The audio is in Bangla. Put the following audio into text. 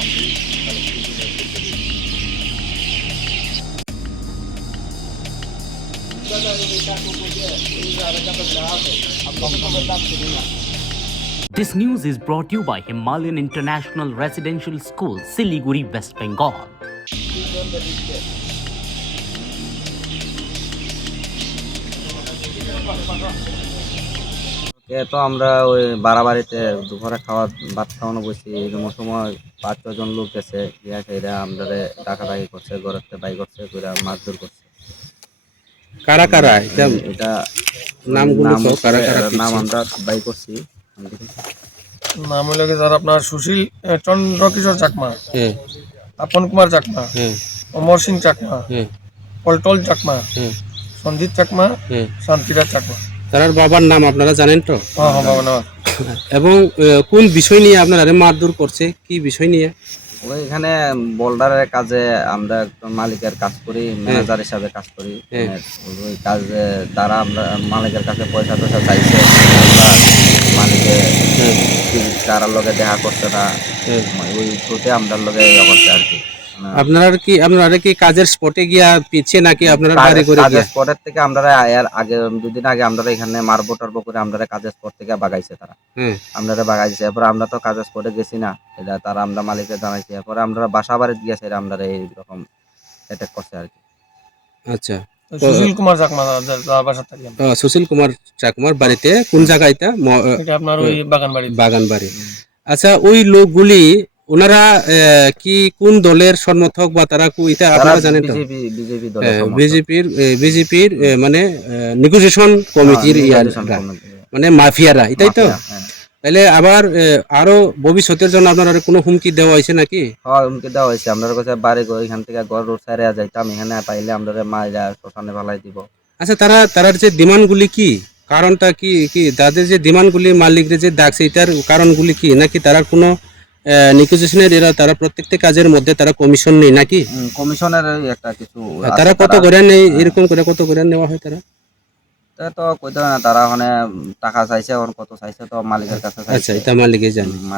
This news is brought to you by Himalayan International Residential School, Siliguri, West Bengal. তো আমরা ওই বাড়াবাড়িতে দুপুরে ভাত খাওয়ানো বসি এরকম সময় 5-6 জন লোক গেছে গিয়া খেয়ে আমাদের ডাকাডাকি করছে, ঘরের বাই করছে, মারধর করছে। কারা কারা এটা নামগুলো তো কারা কারা নাম আমরা বাই করছি। নাম হলো কি স্যার আপনার সুশীল চন্দ্রকিশোর চাকমা, হ্যাঁ আপন কুমার চাকমা, হ্যাঁ অমর সিং চাকমা, হ্যাঁ পল্টল চাকমা, হ্যাঁ সঞ্জিত চাকমা, হ্যাঁ। শান্তিরাজ চাকমা। তার বাবার নাম আপনারা জানেন তো? হ্যাঁ হ্যাঁ বাবা নাম। এবং কোন বিষয় নিয়ে আপনারা মারধর করছে, কি বিষয় নিয়ে? ওইখানে বোল্ডারের কাজে আমরা একজন মালিকের কাজ করি, ম্যানেজার হিসাবে কাজ করি। ওই কাজে তারা আমরা মালিকের কাছে পয়সা টয়সা চাইছে, মালিকে তারা লগে দেখা করছে না, ওই থ্রুতে আমরা লগে ইয়ে করছে আর কি। আপনারা কি কাজের স্পটে গিয়া পিছিয়ে নাকি আপনারা বাড়ি করে কাজের স্পটের থেকে আমরা এর আগে 2 দিন আগে আমরা এখানে মারবো টারবো করে আমরা কাজের স্পট থেকে বাগাইছে তারা, আমরা বাগাইছে। এরপর আমরা তো কাজের স্পটে গেছি না, এটা তারা আমরা মালিককে জানাইছি। এরপর আমরা বাসা বাড়িতে গিয়েছে, আমরা এইরকম অ্যাটাক করছে আর কি। আচ্ছা, সুশীল কুমার চাকমা যার বাসা থাকি। সুশীল কুমার চাকমার বাড়িতে কোন জায়গায় এটা? এটা আপনার ওই বাগান বাড়ি। আচ্ছা, ওই লোকগুলি ওনারা কি কোন দলের সমর্থক বা তারা এটা আপনারা জানেন তো? বিজেপি দলের বিজেপির মানে নেগোসিয়েশন কমিটির মানে মাফিয়ারা, এটাই তো? তাহলে আবার আরো ভবিষ্যতের জন্য আপনার কোনো হুমকি দেওয়া হয়েছে নাকি? হ্যাঁ, হুমকি দেওয়া হয়েছে। আমরা কাছে বাড়ি এখান থেকে ঘর রোড সাইডে যাইতাম, এখানে পাইলে আমরা মাইরা শ্মশানে ফেলাই দিব। আচ্ছা, তারার যে ডিমান্ডগুলি কি, কারণটা কি কি তাদের যে ডিমান্ডগুলি মালিকদের যে ডাকছে এটার কারণগুলি কি? নাকি তারা কোনো নেগোসিয়েশনের তারা প্রত্যেকটা কাজের মধ্যে তারা কমিশন নেই নাকি? কমিশনের একটা কিছু তারা কত করে নেই, এরকম করে কত করে নেওয়া হয় তারা? তো কইতে না, তারা ওখানে টাকা চাইছে, এখন কত চাইছে তো মালিকের কাছে চাইছে। আচ্ছা, এটা মালিকে জানে।